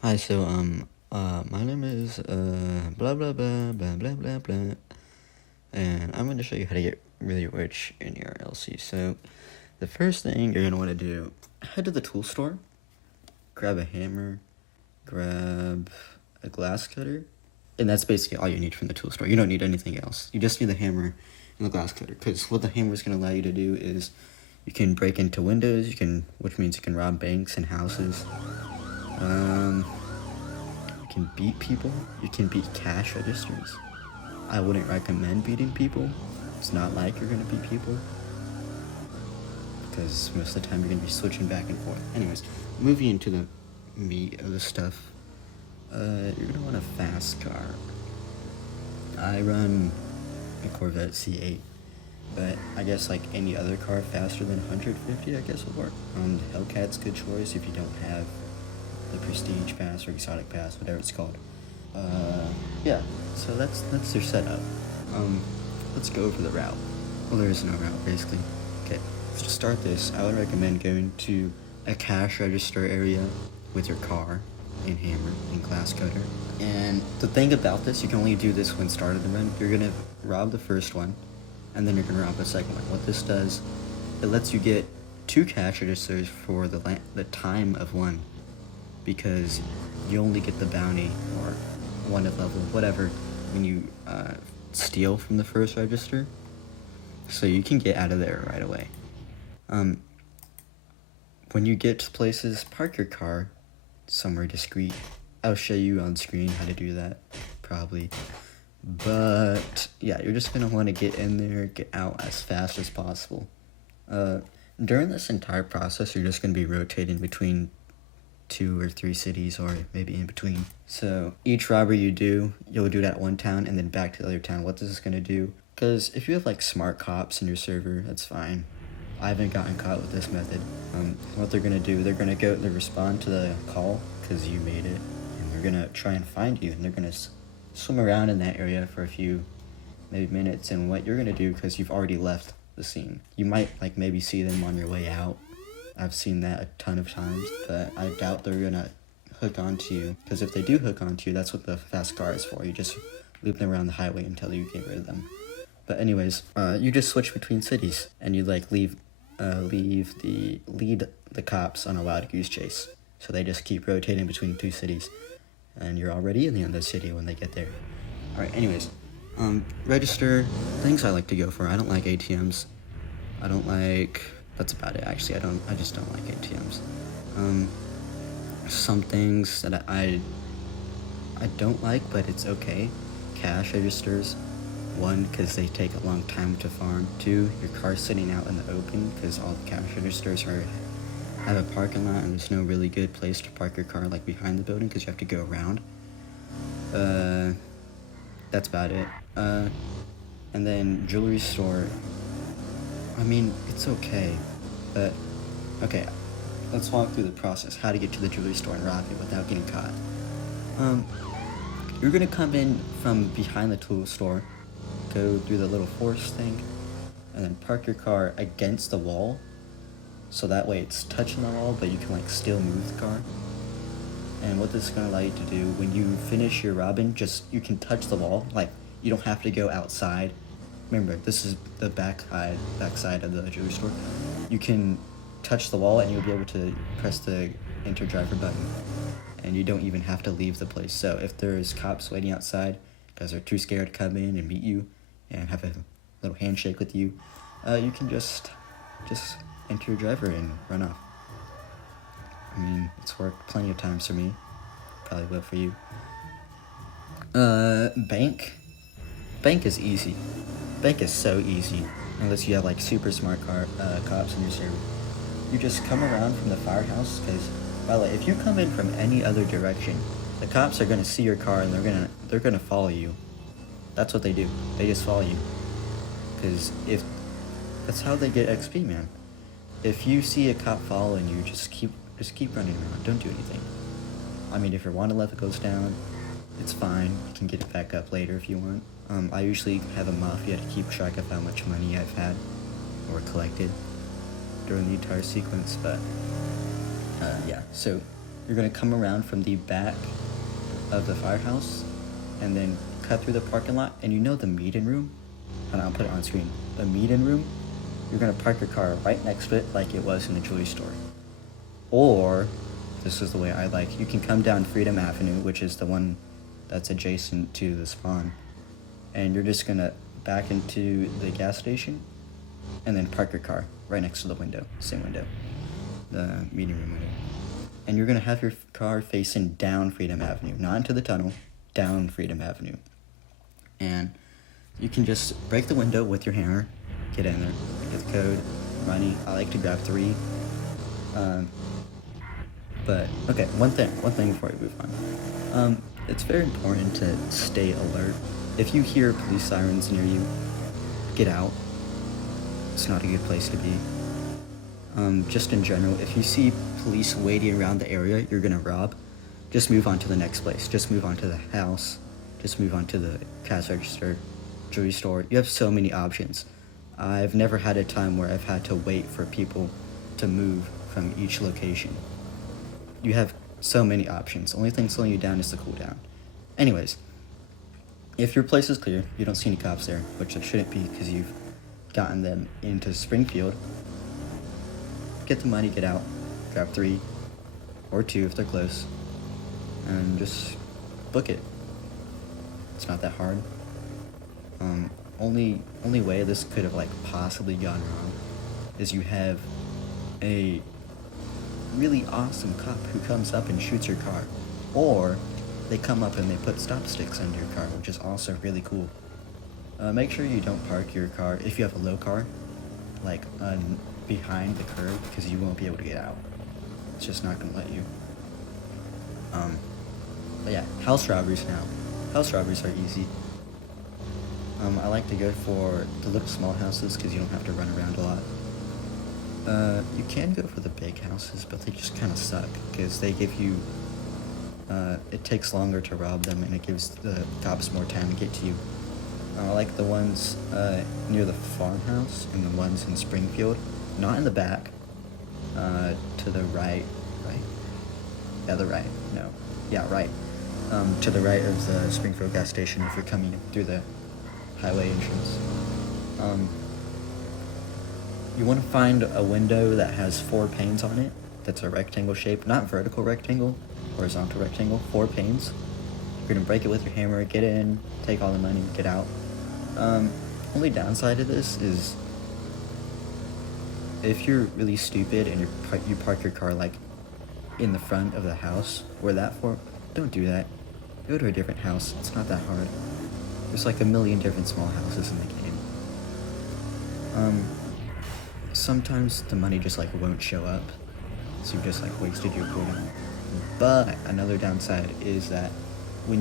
Hi, my name is, blah, blah, blah, blah, blah, blah, blah, and I'm going to show you how to get really rich in your LC. So, the first thing you're going to want to do, head to the tool store, grab a hammer, grab a glass cutter, and that's basically all you need from the tool store. You don't need anything else. You just need the hammer and the glass cutter, because what the hammer is going to allow you to do is you can break into windows, which means you can rob banks and houses. You can beat people. You can beat cash registers. I wouldn't recommend beating people. It's not like you're gonna beat people, because most of the time you're gonna be switching back and forth. Anyways, moving into the meat of the stuff, you're gonna want a fast car. I run a Corvette C8, but I guess like any other car faster than 150, I guess will work. The Hellcat's a good choice if you don't have the Prestige Pass or Exotic Pass, whatever it's called. Yeah, so that's your setup. Let's go over the route. Well, there is no route, basically. Okay, so to start this, I would recommend going to a cash register area with your car and hammer and glass cutter. And the thing about this, you can only do this when started the run. You're gonna rob the first one, and then you're gonna rob the second one. What this does, it lets you get 2 cash registers for the time of one, because you only get the bounty or one at level, whatever, when you steal from the first register. So you can get out of there right away. When you get to places, park your car somewhere discreet. I'll show you on screen how to do that, probably. But yeah, you're just gonna want to get in there, get out as fast as possible. During this entire process, you're just gonna be rotating between 2 or 3 cities, or maybe in between. So each robbery you do, you'll do it at one town and then back to the other town. What this is gonna do, because if you have like smart cops in your server, that's fine. I haven't gotten caught with this method. What they're gonna do, they're gonna respond to the call because you made it, and they're gonna try and find you, and they're gonna swim around in that area for a few, maybe minutes. And what you're gonna do, because you've already left the scene, you might like maybe see them on your way out. I've seen that a ton of times, but I doubt they're gonna hook onto you, because if they do hook onto you, that's what the fast car is for. You just loop them around the highway until you get rid of them. But anyways, you just switch between cities, and you like lead the cops on a wild goose chase. So they just keep rotating between 2 cities, and you're already in the other city when they get there. All right. Anyways, register things I like to go for. I don't like ATMs. That's about it, actually. I just don't like ATMs. Some things that I don't like, but it's okay. Cash registers. 1, because they take a long time to farm. 2, your car's sitting out in the open, because all the cash registers have a parking lot, and there's no really good place to park your car, like behind the building, because you have to go around. That's about it. And then jewelry store. I mean, it's okay, but okay, let's walk through the process, how to get to the jewelry store and rob it without getting caught. You're gonna come in from behind the tool store, go through the little forest thing, and then park your car against the wall, so that way it's touching the wall, but you can like still move the car. And what this is gonna allow you to do, when you finish your robbing, you can touch the wall, like you don't have to go outside. Remember, this is the back side of the jewelry store. You can touch the wall, and you'll be able to press the enter driver button, and you don't even have to leave the place. So if there's cops waiting outside because they're too scared to come in and meet you and have a little handshake with you, you can just enter your driver and run off. I mean, it's worked plenty of times for me. Probably will for you. Bank is easy. Bank is so easy, unless you have like super smart cops in your server. You just come around from the firehouse, because, by the way, if you come in from any other direction, the cops are gonna see your car, and they're gonna follow you. That's what they do. They just follow you, because that's how they get XP, man. If you see a cop following you, just keep running around. Don't do anything. I mean, if your wanted level goes down, it's fine. You can get it back up later if you want. I usually have a mafia to keep track of how much money I've had or collected during the entire sequence, but yeah, so you're gonna come around from the back of the firehouse and then cut through the parking lot, and you know the meet-in room? And I'll put it on screen. The meet-in room, you're gonna park your car right next to it like it was in the jewelry store. Or, this is the way I like, you can come down Freedom Avenue, which is the one that's adjacent to the spawn, and you're just gonna back into the gas station and then park your car right next to the window, same window, the meeting room window. And you're gonna have your car facing down Freedom Avenue, not into the tunnel, down Freedom Avenue. And you can just break the window with your hammer, get in there, get the code, money. I like to grab 3. But okay, one thing before we move on. It's very important to stay alert. If you hear police sirens near you, get out. It's not a good place to be. Just in general, if you see police waiting around the area you're gonna rob, just move on to the next place. Just move on to the house. Just move on to the cash register, jewelry store. You have so many options. I've never had a time where I've had to wait for people to move from each location. You have so many options. Only thing slowing you down is the cooldown. Anyways, if your place is clear, you don't see any cops there, which it shouldn't be because you've gotten them into Springfield, get the money, get out, grab 3 or 2 if they're close, and just book it. It's not that hard. Only way this could have like possibly gone wrong is you have a really awesome cop who comes up and shoots your car, or they come up and they put stop sticks under your car, which is also really cool. Make sure you don't park your car, if you have a low car, like behind the curb, because you won't be able to get out. It's just not gonna let you. But yeah, house robberies now. House robberies are easy. I like to go for the little small houses because you don't have to run around a lot. You can go for the big houses, but they just kind of suck because they give you, it takes longer to rob them and it gives the cops more time to get to you. I like the ones near the farmhouse and the ones in Springfield, not in the back, to the right? Yeah, the right, no. Yeah, right. To the right of the Springfield gas station if you're coming through the highway entrance. You want to find a window that has 4 panes on it, that's a rectangle shape, not vertical rectangle, horizontal rectangle, 4 panes. You're going to break it with your hammer, get in, take all the money, get out. Only downside of this is if you're really stupid and you park your car like in the front of the house where that for, don't do that. Go to a different house. It's not that hard. There's like a million different small houses in the game. Sometimes the money just like won't show up, so you just like wasted your cooldown. But another downside is that when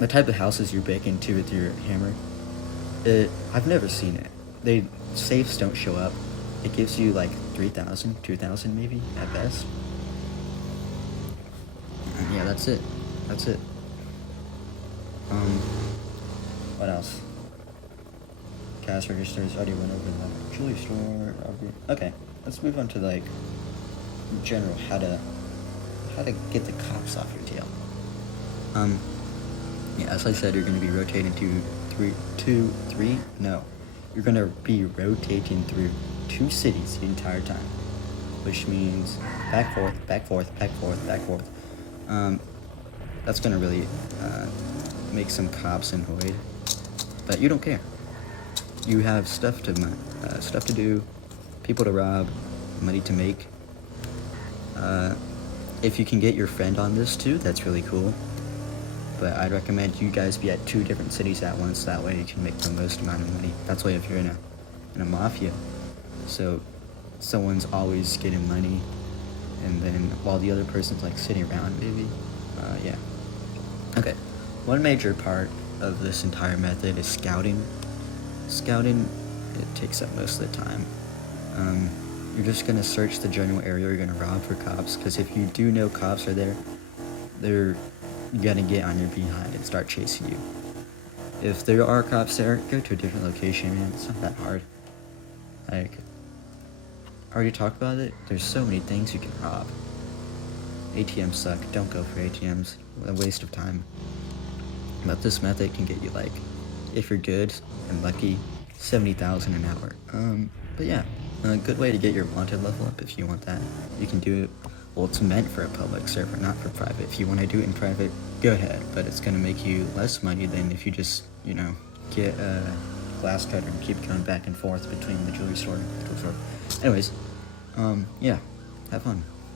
the type of houses you break into with your hammer, I've never seen it. Safes don't show up. It gives you like 3,000, 2,000 maybe at best. And yeah, that's it. What else? Cash registers, already went over that. Jewelry store, okay, let's move on to like general how to get the cops off your tail. Yeah, as I said, you're gonna be rotating you're gonna be rotating through 2 cities the entire time, which means back forth. That's gonna really make some cops annoyed, but you don't care. You have stuff to do, people to rob, money to make. If you can get your friend on this too, that's really cool. But I'd recommend you guys be at 2 different cities at once. That way you can make the most amount of money. That's why if you're in a mafia, so someone's always getting money, and then while the other person's like sitting around, maybe. Yeah. Okay. One major part of this entire method is scouting. Scouting, it takes up most of the time. You're just gonna search the general area you're gonna rob for cops, because if you do know cops are there, they're gonna get on your behind and start chasing you. If there are cops there, go to a different location, man. It's not that hard. Like, I already talked about it. There's so many things you can rob. ATMs suck. Don't go for ATMs. A waste of time. But this method can get you, like, if you're good and lucky, 70,000 an hour. But yeah, a good way to get your wanted level up if you want that. You can do it. Well, it's meant for a public server, not for private. If you want to do it in private, go ahead. But it's going to make you less money than if you just, you know, get a glass cutter and keep going back and forth between the jewelry store and the jewelry store. Anyways, yeah, have fun.